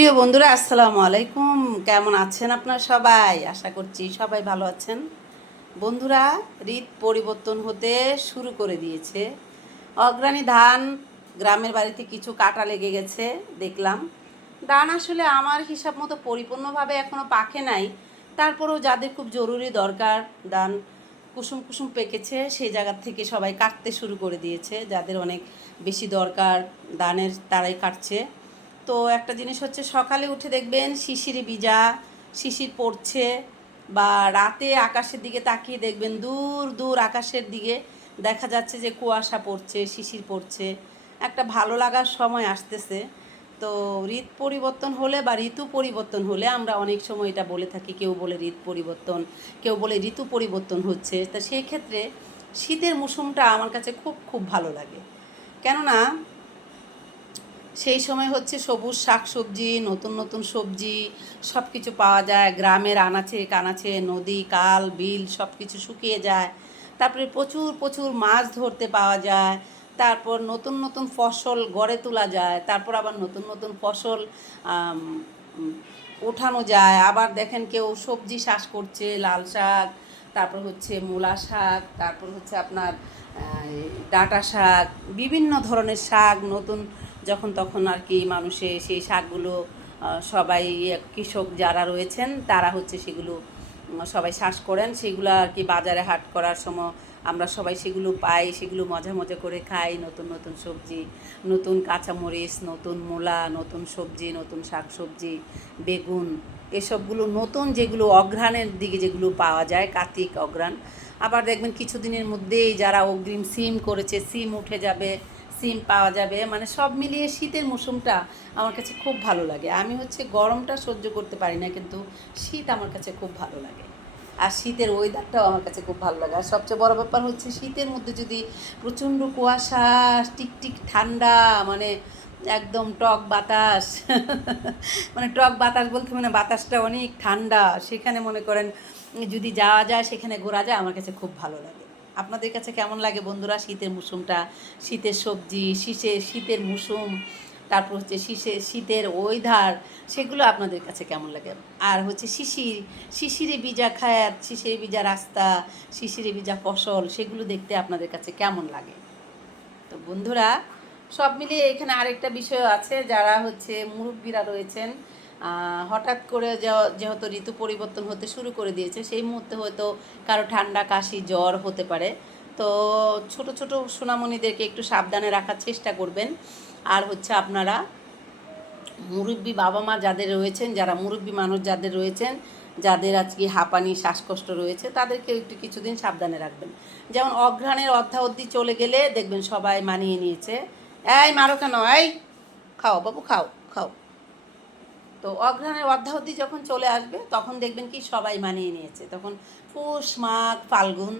প্রিয় বন্ধুরা, আসসালামু আলাইকুম। কেমন আছেন আপনারা সবাই? আশা করছি সবাই ভালো আছেন। বন্ধুরা, ঋতু পরিবর্তন হতে শুরু করে দিয়েছে। অগ্রাণী ধান গ্রামের বাড়িতে কিছু কাটা লেগে গেছে দেখলাম। ধান আসলে আমার হিসাব মতো পরিপূর্ণভাবে এখনও পাকে নাই। তারপরেও যাদের খুব জরুরি দরকার, ধান কুসুম কুসুম পেকেছে, সেই জায়গার থেকে সবাই কাটতে শুরু করে দিয়েছে। যাদের অনেক বেশি দরকার ধানের, তারাই কাটছে। তো একটা জিনিস হচ্ছে, সকালে উঠে দেখবেন শিশিরে ভিজা, শিশির পড়ছে, বা রাতে আকাশের দিকে তাকিয়ে দেখবেন দূর দূর আকাশের দিকে দেখা যাচ্ছে যে কুয়াশা পড়ছে, শিশির পড়ছে। একটা ভালো লাগার সময় আসতেছে। তো ঋতু পরিবর্তন হলে বা ঋতু পরিবর্তন হলে আমরা অনেক সময় এটা বলে থাকি, কেউ বলে ঋতু পরিবর্তন, কেউ বলে ঋতু পরিবর্তন হচ্ছে। তা সেই ক্ষেত্রে শীতের মৌসুমটা আমার কাছে খুব খুব ভালো লাগে। কেননা সেই সময় হচ্ছে সবুজ শাকসবজি, নতুন নতুন সবজি সব কিছু পাওয়া যায়। গ্রামের আনাচে কানাচে নদী, কাল, বিল সব কিছু শুকিয়ে যায়। তারপরে প্রচুর প্রচুর মাছ ধরতে পাওয়া যায়। তারপর নতুন নতুন ফসল গড়ে তোলা যায়। তারপর আবার নতুন নতুন ফসল আম, উম, ওঠানো যায়। আবার দেখেন কেউ সবজি চাষ করছে, লাল শাক, তারপর হচ্ছে মূলা শাক, তারপর হচ্ছে আপনার ডাঁটা শাক, বিভিন্ন ধরনের শাক নতুন যখন তখন আর কি মানুষে সেই শাকগুলো সবাই কৃষক যারা রয়েছেন তারা হচ্ছে সেগুলো সবাই চাষ করেন। সেগুলো আর কি বাজারে হাট করার সময় আমরা সবাই সেগুলো পাই, সেগুলো মজা মজা করে খাই। নতুন নতুন সবজি, নতুন কাঁচামরিচ, নতুন মূলা, নতুন সবজি, নতুন শাক সবজি, বেগুন, এসবগুলো নতুন যেগুলো অঘ্রাণের দিকে যেগুলো পাওয়া যায়, কার্তিক অঘ্রাণ। আবার দেখবেন কিছুদিনের মধ্যেই যারা অগ্রিম সিম করেছে, সিম উঠে যাবে, সিম পাওয়া যাবে। মানে সব মিলিয়ে শীতের মৌসুমটা আমার কাছে খুব ভালো লাগে। আমি হচ্ছে গরমটা সহ্য করতে পারি না, কিন্তু শীত আমার কাছে খুব ভালো লাগে। আর শীতের ওয়েদারটাও আমার কাছে খুব ভালো লাগে। আর সবচেয়ে বড় ব্যাপার হচ্ছে শীতের মধ্যে যদি প্রচণ্ড কুয়াশা, টিকটিক ঠান্ডা, মানে একদম টক বাতাস মানে টক বাতাস বলতে মানে বাতাসটা অনেক ঠান্ডা, সেখানে মনে করেন যদি যাওয়া যায়, সেখানে ঘোরা যায়, আমার কাছে খুব ভালো লাগে। আপনাদের কাছে কেমন লাগে বন্ধুরা শীতের মৌসুমটা? শীতের সবজি, শীতের মৌসুম, তারপর হচ্ছে শীতের ওয়েদার, সেগুলো আপনাদের কাছে কেমন লাগে? আর হচ্ছে শিশিরে ভিজা খায়াত, শিশিরে ভিজা রাস্তা, শিশিরে ভিজা ফসল, সেগুলো দেখতে আপনাদের কাছে কেমন লাগে? তো বন্ধুরা, সব মিলিয়ে এখানে আরেকটা বিষয় আছে, যারা হচ্ছে মুরব্বীরা রয়েছেন, হঠাৎ করে যেহেতু ঋতু পরিবর্তন হতে শুরু করে দিয়েছে, সেই মুহূর্তে হয়তো কারো ঠান্ডা, কাশি, জ্বর হতে পারে। তো ছোট ছোট সোনামণিদেরকে একটু সাবধানে রাখার চেষ্টা করবেন। আর হচ্ছে আপনারা মুরব্বী বাবা মা যাদের রয়েছেন, যারা মুরব্বী মানুষ যাদের রয়েছেন, যাদের আজকে হাঁপানি, শ্বাসকষ্ট রয়েছে, তাদেরকে একটু কিছুদিন সাবধানে রাখবেন। যেমন অঘ্রাণের অদ্যাবধি চলে গেলে দেখবেন সবাই মানিয়ে নিয়েছে। এই মারো কেন, এই খাও বাবু, খাও খাও। তো অঘ্রাণের অদ্যাবধি যখন চলে আসবে তখন দেখবেন কি সবাই মানিয়ে নিয়েছে। তখন পৌষ, মাঘ, ফাল্গুন,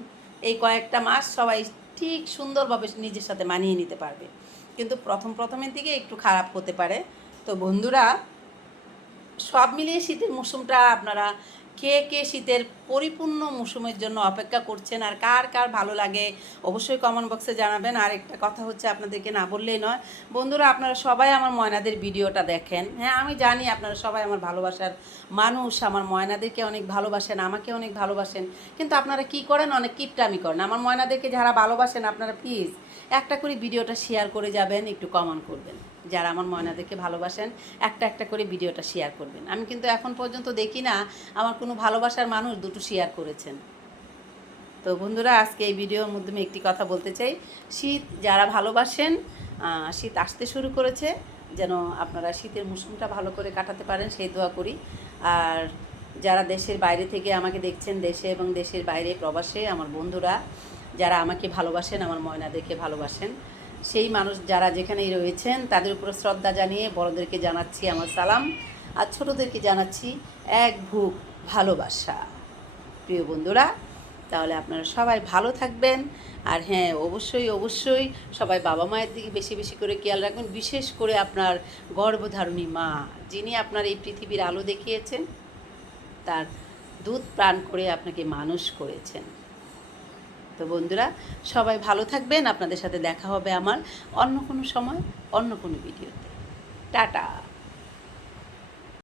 এই কয়েকটা মাস সবাই ঠিক সুন্দরভাবে নিজের সাথে মানিয়ে নিতে পারবে। কিন্তু প্রথমের দিকে একটু খারাপ হতে পারে। তো বন্ধুরা, সব মিলিয়ে শীতের মৌসুমটা আপনারা কে কে শীতের পরিপূর্ণ মৌসুমের জন্য অপেক্ষা করছেন, আর কার কার ভালো লাগে অবশ্যই কমেন্ট বক্সে জানাবেন। আর একটা কথা হচ্ছে, আপনাদেরকে না বললেই নয় বন্ধুরা, আপনারা সবাই আমার ময়নাদের ভিডিওটা দেখেন। হ্যাঁ, আমি জানি আপনারা সবাই আমার ভালোবাসার মানুষ, আমার ময়নাদেরকে অনেক ভালোবাসেন, আমাকে অনেক ভালোবাসেন, কিন্তু আপনারা কি করেন, অনেক কিপটামি করেন। আমার ময়নাদেরকে যারা ভালোবাসেন, আপনারা প্লিজ একটা করে ভিডিওটা শেয়ার করে যাবেন, একটু কমেন্ট করবেন। যারা আমার ময়নাদেরকে ভালোবাসেন, একটা একটা করে ভিডিওটা শেয়ার করবেন। আমি কিন্তু এখন পর্যন্ত দেখি না আমার কোনো ভালোবাসার মানুষ দুটো শেয়ার করেছেন। তো বন্ধুরা, আজকে এই ভিডিওর মাধ্যমে একটি কথা বলতে চাই, শীত যারা ভালোবাসেন, শীত আসতে শুরু করেছে, যেন আপনারা শীতের মৌসুমটা ভালো করে কাটাতে পারেন সেই দোয়া করি। আর যারা দেশের বাইরে থেকে আমাকে দেখছেন, দেশে এবং দেশের বাইরে প্রবাসে, আমার বন্ধুরা যারা আমাকে ভালোবাসেন, আমার ময়নাদেরকে ভালোবাসেন, সেই মানুষ যারা যেখানেই রয়েছেন, তাদের উপর শ্রদ্ধা জানিয়ে বড়দেরকে জানাচ্ছি আমার সালাম, আর ছোটোদেরকে জানাচ্ছি এক বুক ভালোবাসা। প্রিয় বন্ধুরা, তাহলে আপনারা সবাই ভালো থাকবেন। আর হ্যাঁ, অবশ্যই অবশ্যই সবাই বাবা মায়ের দিকে বেশি বেশি করে খেয়াল রাখবেন, বিশেষ করে আপনার গর্ভধারিণী মা, যিনি আপনার এই পৃথিবীর আলো দেখিয়েছেন, তার দুধ প্রাণ করে আপনাকে মানুষ করেছেন। তো বন্ধুরা, সবাই ভালো থাকবেন। আপনাদের সাথে দেখা হবে আমার অন্য কোনো সময়, অন্য কোনো ভিডিওতে। টাটা।